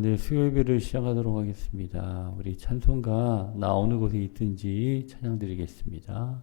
네, 수요예배를 시작하도록 하겠습니다. 우리 찬송가 나 어느 곳에 있든지 찬양 드리겠습니다.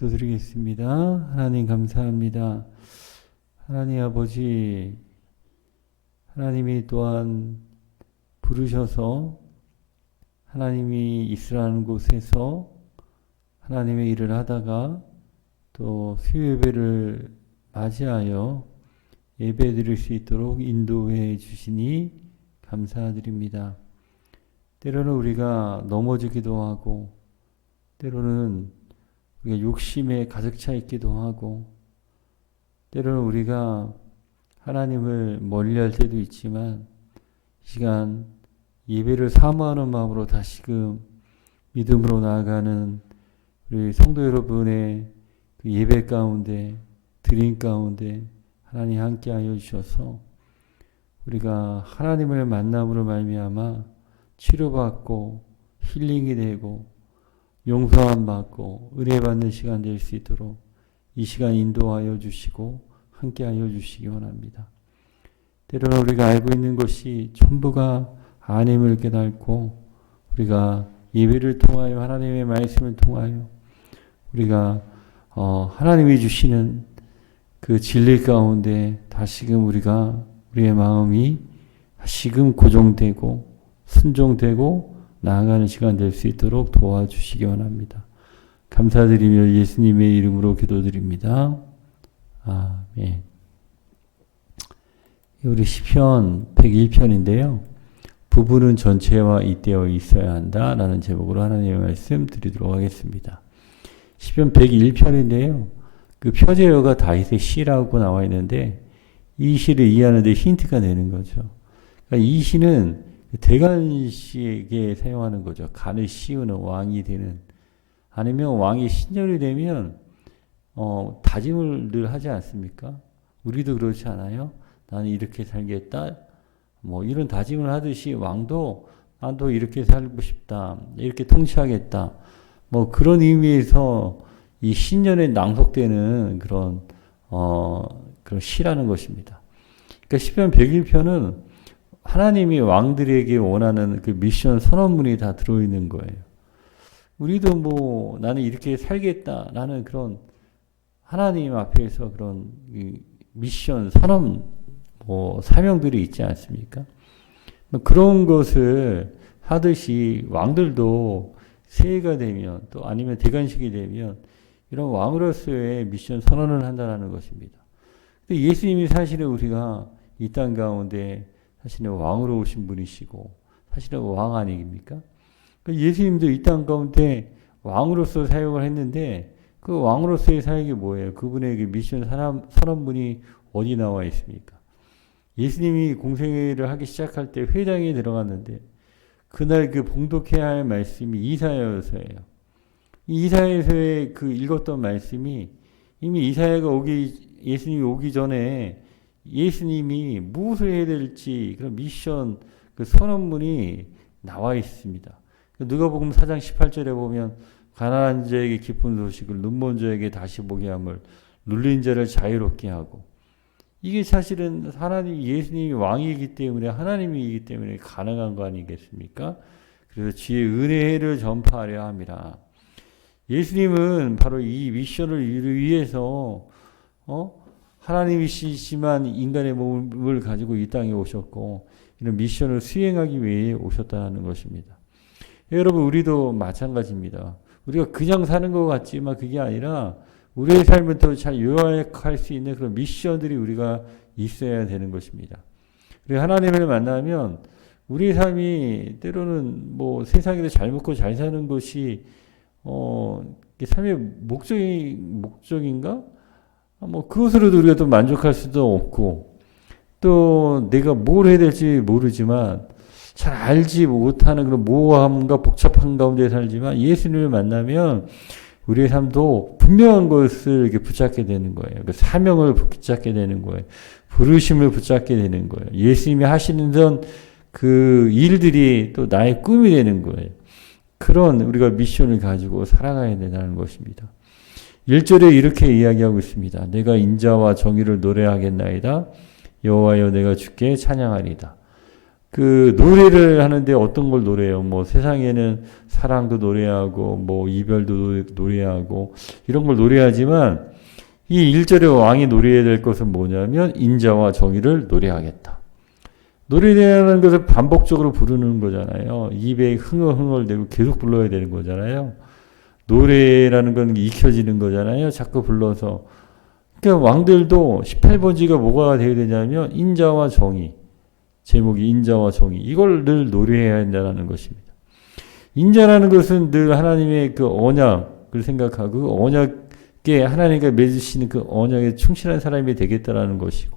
기도드리겠습니다. 하나님 감사합니다. 하나님 아버지, 하나님이 또한 부르셔서 하나님이 있으라는 곳에서 하나님의 일을 하다가 또 수요예배를 맞이하여 예배 드릴 수 있도록 인도해 주시니 감사드립니다. 때로는 우리가 넘어지기도 하고 때로는 우리가 욕심에 가득 차 있기도 하고 때로는 우리가 하나님을 멀리할 때도 있지만 이 시간 예배를 사모하는 마음으로 다시금 믿음으로 나아가는 우리 성도 여러분의 그 예배 가운데 드림 가운데 하나님 함께하여 주셔서 우리가 하나님을 만남으로 말미암아 치료받고 힐링이 되고 용서함 받고 은혜 받는 시간 될 수 있도록 이 시간 인도하여 주시고 함께하여 주시기 원합니다. 때로는 우리가 알고 있는 것이 전부가 아님을 깨닫고 우리가 예배를 통하여 하나님의 말씀을 통하여 우리가 하나님이 주시는 그 진리 가운데 다시금 우리의 마음이 다시금 고정되고 순종되고 나아가는 시간 될 수 있도록 도와주시기 원합니다. 감사드리며 예수님의 이름으로 기도드립니다. 아멘. 우리 시편 101편인데요. 부부는 전체와 잇대어 있어야 한다라는 제목으로 하나님의 말씀 드리도록 하겠습니다. 시편 101편인데요. 그 표제어가 다윗의 시라고 나와 있는데 이 시를 이해하는 데 힌트가 되는 거죠. 그러니까 이 시는 대간시에게 사용하는 거죠. 간을 씌우는 왕이 되는, 아니면 왕이 신절이 되면 다짐을 늘 하지 않습니까? 우리도 그렇지 않아요? 나는 이렇게 살겠다. 뭐 이런 다짐을 하듯이 왕도 나도 이렇게 살고 싶다. 이렇게 통치하겠다. 뭐 그런 의미에서 이 신년에 낭독되는 그런 시라는 것입니다. 그러니까 시편 101편은 하나님이 왕들에게 원하는 그 미션 선언문이 다 들어있는 거예요. 우리도 뭐 나는 이렇게 살겠다. 라는 그런 하나님 앞에서 그런 미션 선언 사명들이 있지 않습니까? 그런 것을 하듯이 왕들도 새해가 되면 또 아니면 대관식이 되면 이런 왕으로서의 미션 선언을 한다는 것입니다. 근데 예수님이 사실은 우리가 이 땅 가운데 사실은 왕으로 오신 분이시고 사실은 왕 아닙니까? 예수님도 이 땅 가운데 왕으로서 사역을 했는데 그 왕으로서의 사역이 뭐예요? 그분의 그 미션 선언문이 어디 나와 있습니까? 예수님이 공생애를 하기 시작할 때 회당에 들어갔는데 그날 그 봉독해야 할 말씀이 이사야서예요. 이사야서에 그 읽었던 말씀이 이미 이사야가 예수님이 오기 전에 예수님이 무엇을 해야 될지 그런 미션 그 선언문이 나와 있습니다. 누가복음 4장 18절에 보면 가난한 자에게 기쁜 소식을, 눈먼 자에게 다시 보게 함을, 눌린 자를 자유롭게 하고, 이게 사실은 예수님이 왕이기 때문에 하나님이기 때문에 가능한 거 아니겠습니까? 그래서 지혜의 은혜를 전파하려 합니다. 예수님은 바로 이 미션을 위해서 하나님이시지만 인간의 몸을 가지고 이 땅에 오셨고 이런 미션을 수행하기 위해 오셨다는 것입니다. 여러분, 우리도 마찬가지입니다. 우리가 그냥 사는 것 같지만 그게 아니라 우리의 삶을 더 잘 요약할 수 있는 그런 미션들이 우리가 있어야 되는 것입니다. 그리고 하나님을 만나면 우리의 삶이 때로는 뭐 세상에서 잘 먹고 잘 사는 것이 삶의 목적인가? 뭐 그것으로도 우리가 또 만족할 수도 없고, 또 내가 뭘 해야 될지 모르지만 잘 알지 못하는 그런 모호함과 복잡한 가운데 살지만 예수님을 만나면 우리의 삶도 분명한 것을 이렇게 붙잡게 되는 거예요. 그 사명을 붙잡게 되는 거예요. 부르심을 붙잡게 되는 거예요. 예수님이 하시는 그 일들이 또 나의 꿈이 되는 거예요. 그런 우리가 미션을 가지고 살아가야 된다는 것입니다. 1절에 이렇게 이야기하고 있습니다. 내가 인자와 정의를 노래하겠나이다. 여호와여 내가 주께 찬양하리다. 그 노래를 하는데 어떤 걸 노래해요? 뭐 세상에는 사랑도 노래하고 뭐 이별도 노래하고 이런 걸 노래하지만 이 1절에 왕이 노래해야 될 것은 뭐냐면 인자와 정의를 노래하겠다. 노래라는 것을 반복적으로 부르는 거잖아요. 입에 흥얼흥얼 대고 계속 불러야 되는 거잖아요. 노래라는 건 익혀지는 거잖아요. 자꾸 불러서. 그러니까 왕들도 18번지가 뭐가 되어야 되냐면 인자와 정의. 제목이 인자와 정의. 이걸 늘 노래해야 한다는 것입니다. 인자라는 것은 늘 하나님의 그 언약을 생각하고 그 언약에 하나님과 맺으시는 그 언약에 충실한 사람이 되겠다라는 것이고,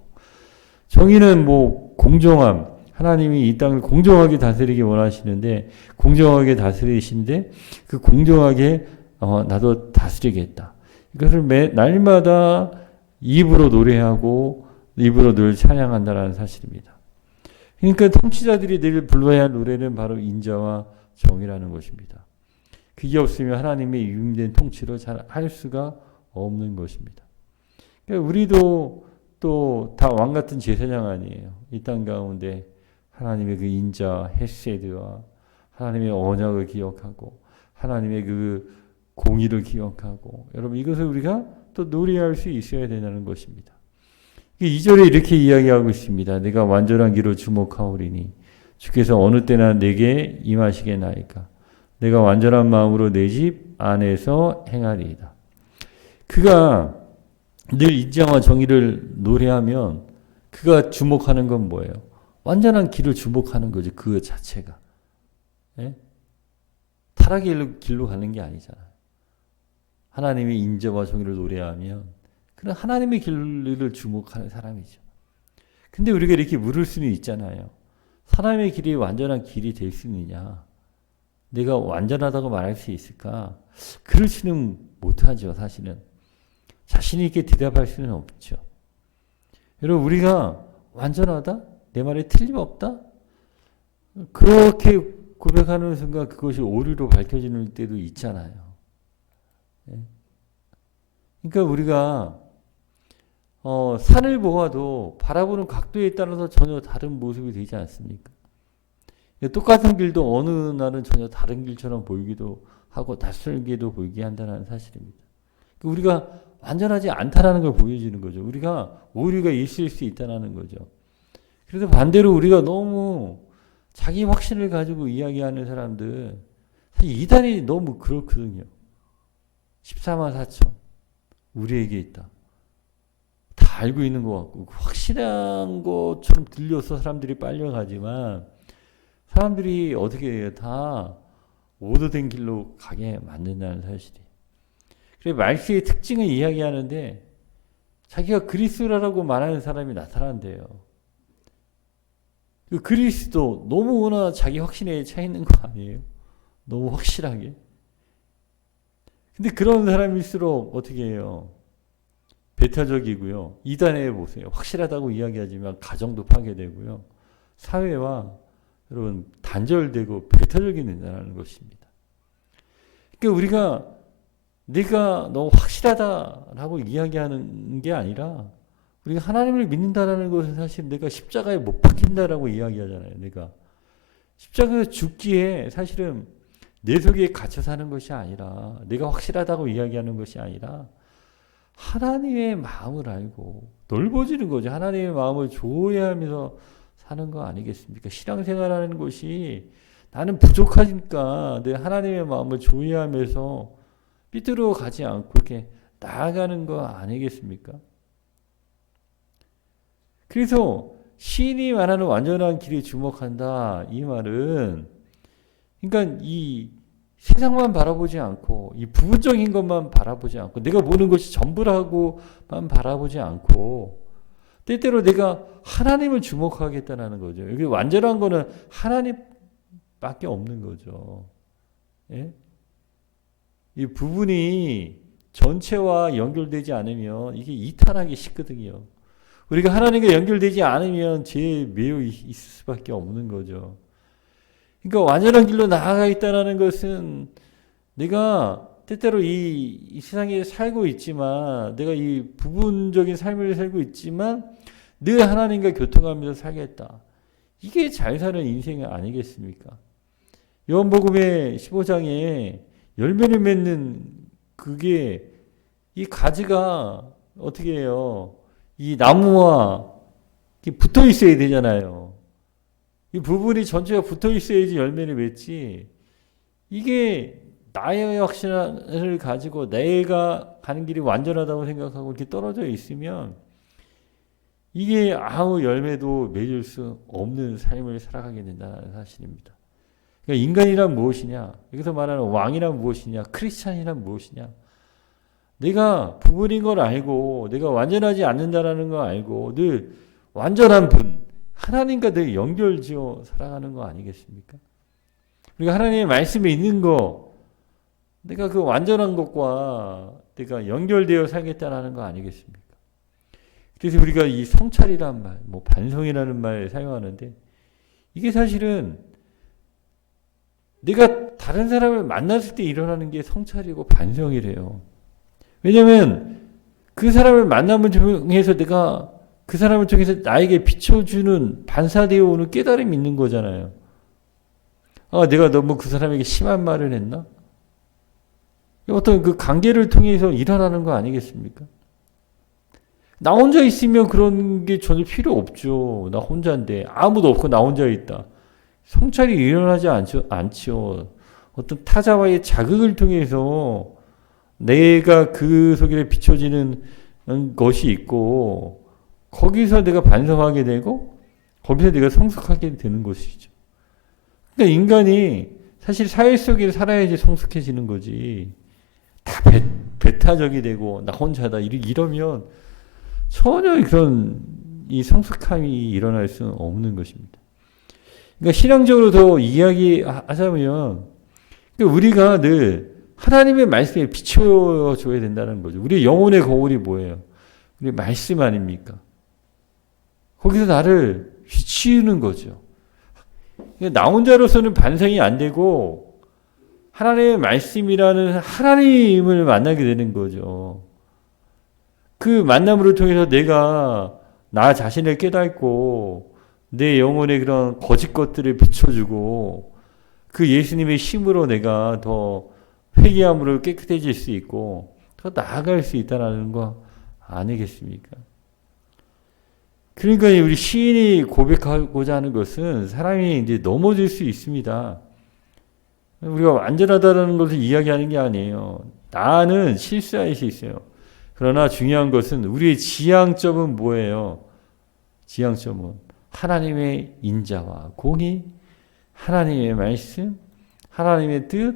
정의는 뭐 공정함. 하나님이 이 땅을 공정하게 다스리기 원하시는데 공정하게 다스리시는데 그 공정하게 나도 다스리겠다. 이것을 날마다 입으로 노래하고 입으로 늘 찬양한다는 사실입니다. 그러니까 통치자들이 늘 불러야 할 노래는 바로 인자와 정의라는 것입니다. 그게 없으면 하나님의 유임된 통치를 잘 할 수가 없는 것입니다. 그러니까 우리도 또 다 왕 같은 제사장 아니에요. 이 땅 가운데 하나님의 그 인자, 헤세드와 하나님의 언약을 기억하고 하나님의 그 공의를 기억하고, 여러분 이것을 우리가 또 노래할 수 있어야 된다는 것입니다. 2절에 이렇게 이야기하고 있습니다. 내가 완전한 길로 주목하오리니 주께서 어느 때나 내게 임하시겠나이까. 내가 완전한 마음으로 내 집 안에서 행하리이다. 그가 늘 인자와 정의를 노래하면 그가 주목하는 건 뭐예요? 완전한 길을 주목하는 거죠. 그 자체가. 예? 타락의 길로 가는 게 아니잖아요. 하나님의 인자와 정의를 노래하면 그런 하나님의 길을 주목하는 사람이죠. 근데 우리가 이렇게 물을 수는 있잖아요. 사람의 길이 완전한 길이 될 수 있느냐? 내가 완전하다고 말할 수 있을까? 그렇지는 못하죠, 사실은. 자신 있게 대답할 수는 없죠. 여러분, 우리가 완전하다? 내 말에 틀림없다? 그렇게 고백하는 순간 그것이 오류로 밝혀지는 때도 있잖아요. 그러니까 우리가 산을 보아도 바라보는 각도에 따라서 전혀 다른 모습이 되지 않습니까? 똑같은 길도 어느 날은 전혀 다른 길처럼 보이기도 하고 낯설게도 보이게 한다는 사실입니다. 우리가 완전하지 않다라는 걸 보여주는 거죠. 우리가 오류가 있을 수 있다는 거죠. 그래서 반대로 우리가 너무 자기 확신을 가지고 이야기하는 사람들, 사실 이단이 너무 그렇거든요. 14만 4천 우리에게 있다. 다 알고 있는 것 같고 확실한 것처럼 들려서 사람들이 빨려가지만 사람들이 어떻게 해요? 다 오도된 길로 가게 만든다는 사실이. 그래서 말씀의 특징을 이야기하는데 자기가 그리스도라고 말하는 사람이 나타난대요. 그 그리스도 너무나 자기 확신에 차 있는 거 아니에요? 너무 확실하게. 근데 그런 사람일수록 어떻게 해요? 배타적이고요. 이단에 보세요. 확실하다고 이야기하지만 가정도 파괴되고요. 사회와 여러분 단절되고 배타적이 된다는 것입니다. 그러니까 우리가 내가 너무 확실하다라고 이야기하는 게 아니라 우리가 하나님을 믿는다라는 것은 사실 내가 십자가에 못 박힌다라고 이야기하잖아요. 내가 십자가에서 죽기에 사실은 내 속에 갇혀 사는 것이 아니라 내가 확실하다고 이야기하는 것이 아니라 하나님의 마음을 알고 넓어지는 거죠. 하나님의 마음을 조회하면서 사는 거 아니겠습니까? 신앙생활하는 것이 나는 부족하니까 내 하나님의 마음을 조회하면서 삐뚤어 가지 않고 이렇게 나아가는 거 아니겠습니까? 그래서 시인이 말하는 완전한 길에 주목한다. 이 말은 그러니까 이 세상만 바라보지 않고 이 부분적인 것만 바라보지 않고 내가 보는 것이 전부라고만 바라보지 않고 때때로 내가 하나님을 주목하겠다는 거죠. 여기 완전한 거는 하나님밖에 없는 거죠. 예? 이 부분이 전체와 연결되지 않으면 이게 이탈하기 쉽거든요. 우리가 하나님과 연결되지 않으면 죄에 매여 있을 수밖에 없는 거죠. 그러니까 완전한 길로 나아가겠다는 것은 내가 때때로 이 세상에 살고 있지만 내가 이 부분적인 삶을 살고 있지만 늘 하나님과 교통하면서 살겠다. 이게 잘 사는 인생 아니겠습니까? 요한복음의 15장에 열매를 맺는 그게 이 가지가 어떻게 해요? 이 나무와 붙어 있어야 되잖아요. 이 부분이 전체가 붙어 있어야지 열매를 맺지. 이게 나의 확신을 가지고 내가 가는 길이 완전하다고 생각하고 이렇게 떨어져 있으면 이게 아무 열매도 맺을 수 없는 삶을 살아가게 된다는 사실입니다. 그러니까 인간이란 무엇이냐? 여기서 말하는 왕이란 무엇이냐? 크리스찬이란 무엇이냐? 내가 부분인 걸 알고 내가 완전하지 않는다라는 걸 알고 늘 완전한 분 하나님과 늘 연결지어 살아가는 거 아니겠습니까? 우리가 하나님의 말씀에 있는 거 내가 그 완전한 것과 내가 연결되어 살겠다라는 거 아니겠습니까? 그래서 우리가 이 성찰이란 말, 뭐 반성이라는 말 사용하는데 이게 사실은 내가 다른 사람을 만났을 때 일어나는 게 성찰이고 반성이래요. 왜냐하면 그 사람을 만남을 통해서 내가 그 사람을 통해서 나에게 비춰주는 반사되어 오는 깨달음이 있는 거잖아요. 아, 내가 너무 그 사람에게 심한 말을 했나? 어떤 그 관계를 통해서 일어나는 거 아니겠습니까? 나 혼자 있으면 그런 게 전혀 필요 없죠. 나 혼자인데 아무도 없고 나 혼자 있다. 성찰이 일어나지 않죠. 어떤 타자와의 자극을 통해서 내가 그 속에 비춰지는 것이 있고 거기서 내가 반성하게 되고 거기서 내가 성숙하게 되는 것이죠. 그러니까 인간이 사실 사회 속에 살아야지 성숙해지는 거지. 다 배타적이 되고 나 혼자다 이러면 전혀 그런 이 성숙함이 일어날 수는 없는 것입니다. 그러니까 신앙적으로 더 이야기하자면 우리가 늘 하나님의 말씀에 비춰줘야 된다는 거죠. 우리 영혼의 거울이 뭐예요? 우리 말씀 아닙니까? 거기서 나를 비추는 거죠. 나 혼자로서는 반성이 안 되고 하나님의 말씀이라는 하나님을 만나게 되는 거죠. 그 만남을 통해서 내가 나 자신을 깨닫고 내 영혼의 그런 거짓 것들을 비춰주고 그 예수님의 힘으로 내가 더 회개함으로 깨끗해질 수 있고 더 나아갈 수 있다는 거 아니겠습니까? 그러니까 우리 시인이 고백하고자 하는 것은 사람이 이제 넘어질 수 있습니다. 우리가 완전하다는 것을 이야기하는 게 아니에요. 나는 실수할 수 있어요. 그러나 중요한 것은 우리의 지향점은 뭐예요? 지향점은 하나님의 인자와 공의, 하나님의 말씀, 하나님의 뜻,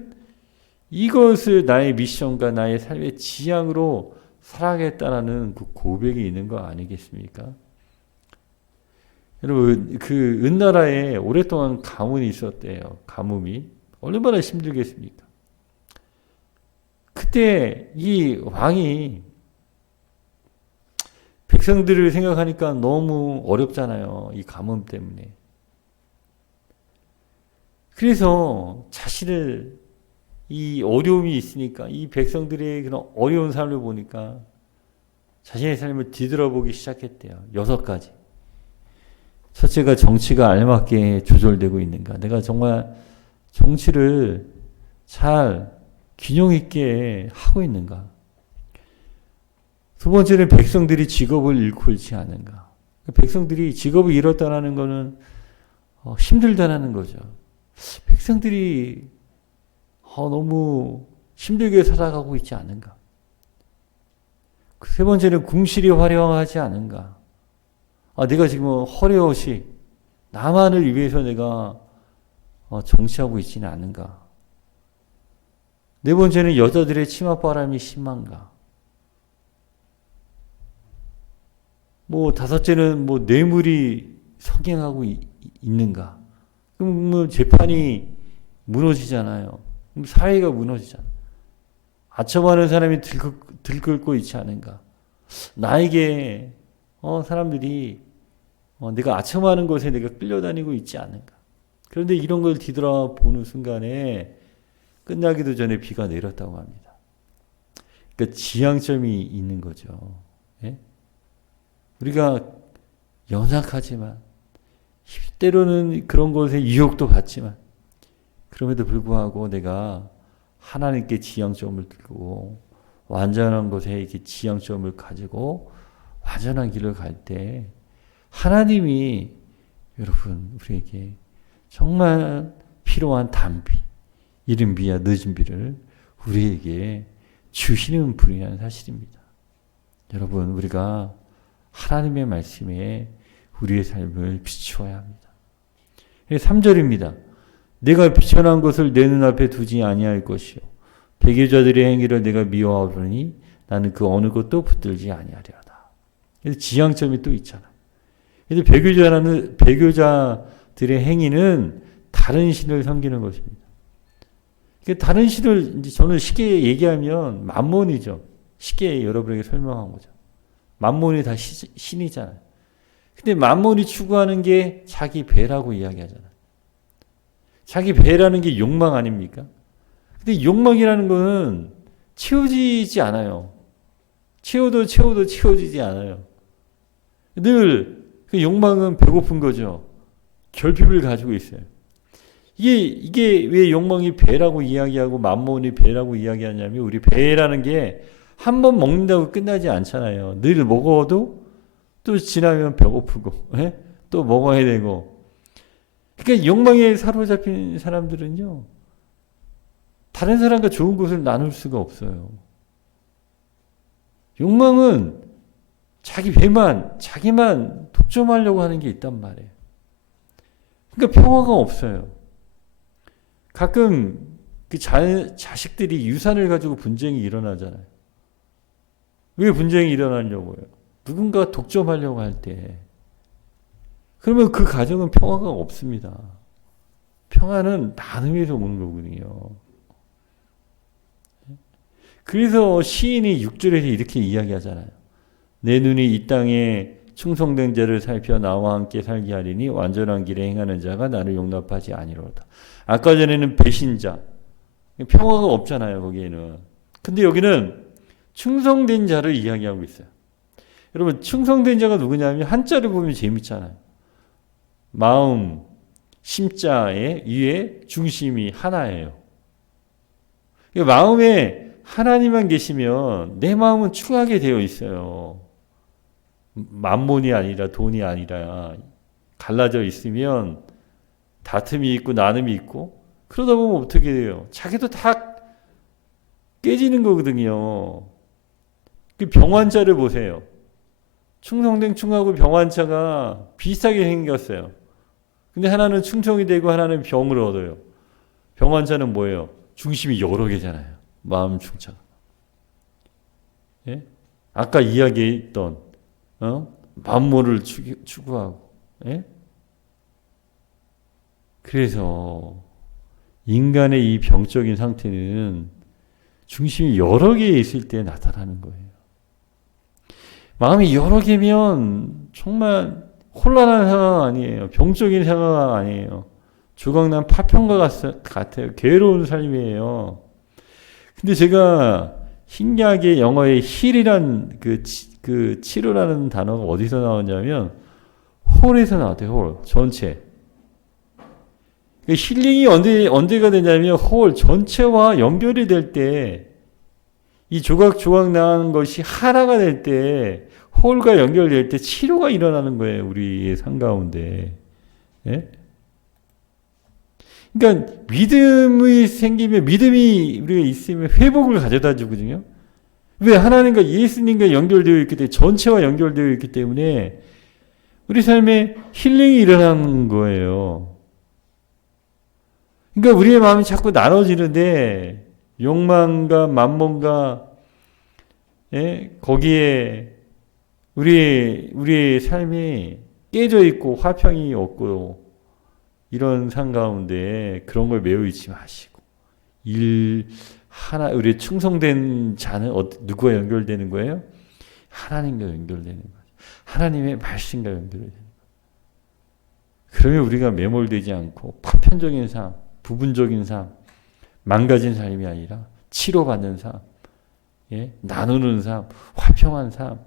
이것을 나의 미션과 나의 삶의 지향으로 살아가겠다는 그 고백이 있는 거 아니겠습니까? 여러분, 그 은나라에 오랫동안 가뭄이 있었대요. 가뭄이. 얼마나 힘들겠습니까? 그때 이 왕이 백성들을 생각하니까 너무 어렵잖아요. 이 가뭄 때문에. 그래서 자신을 이 어려움이 있으니까 이 백성들의 그런 어려운 삶을 보니까 자신의 삶을 뒤돌아보기 시작했대요. 6가지. 첫째가 정치가 알맞게 조절되고 있는가. 내가 정말 정치를 잘 균형 있게 하고 있는가. 두 번째는 백성들이 직업을 잃고 있지 않은가. 백성들이 직업을 잃었다는 것은 힘들다는 거죠. 백성들이 너무 힘들게 살아가고 있지 않은가. 세 번째는 궁실이 화려하지 않은가. 내가 지금 허례없이 나만을 위해서 내가 정치하고 있지는 않은가. 네 번째는 여자들의 치맛바람이 심한가. 다섯째는 뇌물이 성행하고 있는가. 그럼 재판이 무너지잖아요. 그럼 사회가 무너지잖아요. 아첨하는 사람이 들끓고 있지 않은가. 나에게 사람들이 내가 아첨하는 것에 내가 끌려다니고 있지 않은가. 그런데 이런 걸 뒤돌아보는 순간에 끝나기도 전에 비가 내렸다고 합니다. 그러니까 지향점이 있는 거죠. 예? 우리가 연약하지만 때로는 그런 것에 유혹도 받지만 그럼에도 불구하고 내가 하나님께 지향점을 두고 완전한 것에 이렇게 지향점을 가지고 완전한 길을 갈 때 하나님이 여러분 우리에게 정말 필요한 단비, 이른 비야 늦은 비를 우리에게 주시는 분이라는 사실입니다. 여러분 우리가 하나님의 말씀에 우리의 삶을 비추어야 합니다. 3절입니다. 내가 비천한 것을 내 눈앞에 두지 아니할 것이요 배교자들의 행위를 내가 미워하오니 나는 그 어느 것도 붙들지 아니하리로다. 그래서 지향점이 또 있잖아. 그래서 배교자들의 행위는 다른 신을 섬기는 것입니다. 다른 신을 저는 쉽게 얘기하면 만몬이죠. 쉽게 여러분에게 설명한 거죠. 만몬이 다 신이잖아요. 근데 만몬이 추구하는 게 자기 배라고 이야기하잖아요. 자기 배라는 게 욕망 아닙니까? 근데 욕망이라는 거는 채워지지 않아요. 채워도 채워지지 않아요. 늘 그 욕망은 배고픈 거죠. 결핍을 가지고 있어요. 이게 왜 욕망이 배라고 이야기하고 만몬이 배라고 이야기하냐면 우리 배라는 게 한 번 먹는다고 끝나지 않잖아요. 늘 먹어도 또 지나면 배고프고 또 먹어야 되고. 그러니까 욕망에 사로잡힌 사람들은요. 다른 사람과 좋은 것을 나눌 수가 없어요. 욕망은 자기 배만, 자기만 독점하려고 하는 게 있단 말이에요. 그러니까 평화가 없어요. 가끔 그 자식들이 유산을 가지고 분쟁이 일어나잖아요. 왜 분쟁이 일어나려고요? 누군가 독점하려고 할 때. 그러면 그 가정은 평화가 없습니다. 평화는 나눔에서 오는 거거든요. 그래서 시인이 6절에서 이렇게 이야기하잖아요. 내 눈이 이 땅에 충성된 자를 살펴 나와 함께 살게 하리니 완전한 길에 행하는 자가 나를 용납하지 아니로다. 아까 전에는 배신자, 평화가 없잖아요, 거기에는. 근데 여기는 충성된 자를 이야기하고 있어요. 여러분, 충성된 자가 누구냐면 한자를 보면 재밌잖아요. 마음, 심자의 위에 중심이 하나예요. 마음에 하나님만 계시면 내 마음은 충하게 되어 있어요. 만몬이 아니라 돈이 아니라 갈라져 있으면 다툼이 있고 나눔이 있고 그러다 보면 어떻게 돼요? 자기도 다 깨지는 거거든요. 그 병환자를 보세요. 충성된 충하고 병환자가 비슷하게 생겼어요. 근데 하나는 충성이 되고 하나는 병을 얻어요. 병환자는 뭐예요? 중심이 여러 개잖아요. 마음 충차가. 예? 아까 이야기했던 만모를 추구하고. 예? 그래서 인간의 이 병적인 상태는 중심이 여러 개 있을 때 나타나는 거예요. 마음이 여러 개면 정말 혼란한 상황 아니에요. 병적인 상황 아니에요. 조각난 파편과 같아요. 괴로운 삶이에요. 근데 제가 신기하게 영어의 힐이란 그 치료라는 단어가 어디서 나왔냐면 홀에서 나왔대요. 홀 전체. 힐링이 언제가 되냐면 홀 전체와 연결이 될 때 이 조각조각 나는 것이 하나가 될 때 홀과 연결될 때 치료가 일어나는 거예요. 우리의 삶 가운데. 예? 그러니까 믿음이 생기면 믿음이 우리가 있으면 회복을 가져다 주거든요. 왜? 하나님과 예수님과 연결되어 있기 때문에 전체와 연결되어 있기 때문에 우리 삶에 힐링이 일어나는 거예요. 그러니까 우리의 마음이 자꾸 나눠지는데 욕망과 만몬과 거기에 우리의 삶이 깨져 있고 화평이 없고 이런 삶 가운데 그런 걸 매여 있지 마시고 우리 충성된 자는 누구와 연결되는 거예요? 하나님과 연결되는 거예요. 하나님의 말씀과 연결되는 거예요. 그러면 우리가 매몰되지 않고 파편적인 삶, 부분적인 삶, 망가진 삶이 아니라 치료받는 삶, 나누는 삶, 화평한 삶,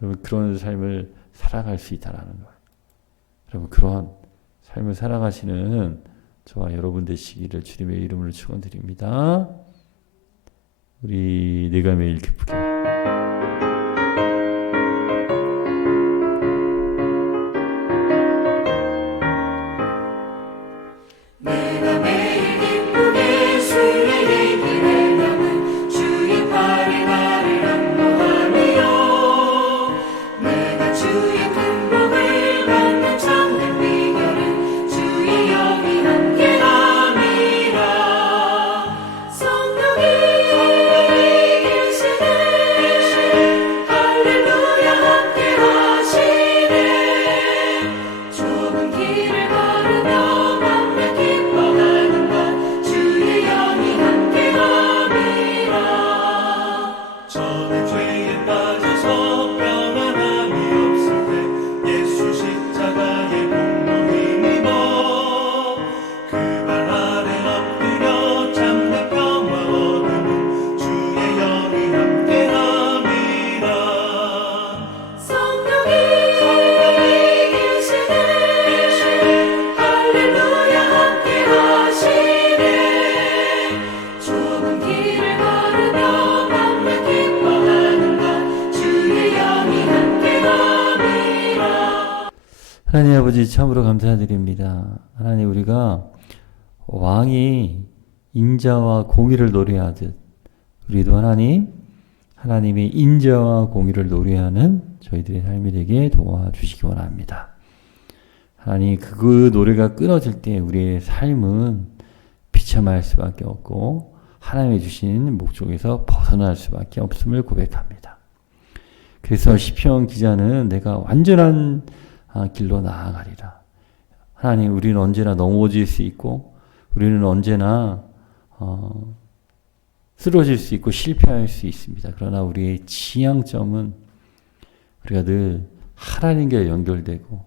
여러분 그런 삶을 살아갈 수 있다라는 거예요. 여러분 그런 삶을 살아가시는 저와 여러분 되시기를 주님의 이름으로 축원드립니다. 우리 내가 매일 기쁘게 하나님 아버지 참으로 감사드립니다. 하나님 우리가 왕이 인자와 공의를 노래하듯 우리도 하나님 하나님의 인자와 공의를 노래하는 저희들의 삶이 되게 도와주시기 원합니다. 하나님 그 노래가 끊어질 때 우리의 삶은 비참할 수밖에 없고 하나님이 주신 목적에서 벗어날 수밖에 없음을 고백합니다. 그래서 시편 기자는 내가 완전한 길로 나아가리라. 하나님 우리는 언제나 넘어질 수 있고 우리는 언제나 쓰러질 수 있고 실패할 수 있습니다. 그러나 우리의 지향점은 우리가 늘 하나님과 연결되고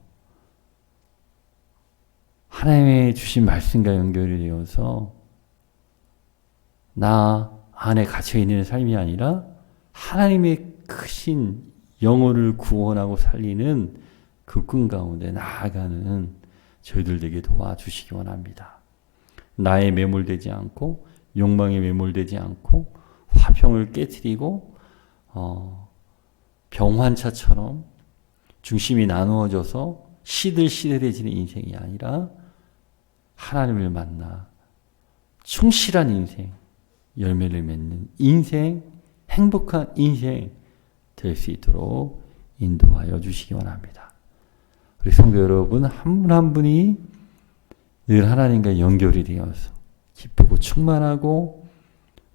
하나님의 주신 말씀과 연결이 되어서 나 안에 갇혀있는 삶이 아니라 하나님의 크신 영혼을 구원하고 살리는 그 꿈 가운데 나아가는 저희들 되게 도와주시기 원합니다. 나에 매몰되지 않고 욕망에 매몰되지 않고 화평을 깨트리고 병환차처럼 중심이 나누어져서 시들시들해지는 인생이 아니라 하나님을 만나 충실한 인생, 열매를 맺는 인생, 행복한 인생 될 수 있도록 인도하여 주시기 원합니다. 우리 성도 여러분 한 분 한 분이 늘 하나님과 연결이 되어서 기쁘고 충만하고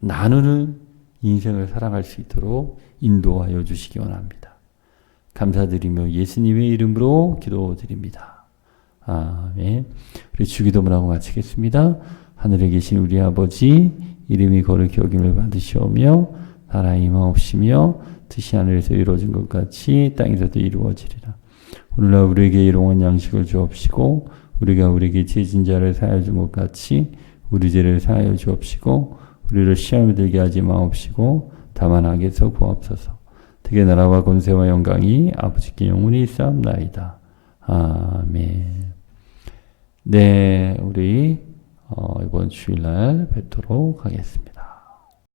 나누는 인생을 살아갈 수 있도록 인도하여 주시기 원합니다. 감사드리며 예수님의 이름으로 기도드립니다. 아멘. 우리 주기도문 하고 마치겠습니다. 하늘에 계신 우리 아버지 이름이 거룩히 여김을 받으시오며 나라의 임하옵시며 뜻이 하늘에서 이루어진 것 같이 땅에서도 이루어지리라. 오늘날 우리에게 일용할 양식을 주옵시고 우리가 우리에게 죄진 자를 사하여 준 것 같이 우리 죄를 사하여 주옵시고 우리를 시험에 들게 하지 마옵시고 다만 악에서 구하옵소서. 되게 나라와 권세와 영광이 아버지께 영원히 있사옵나이다. 아멘. 네, 우리 이번 주일날 뵙도록 하겠습니다.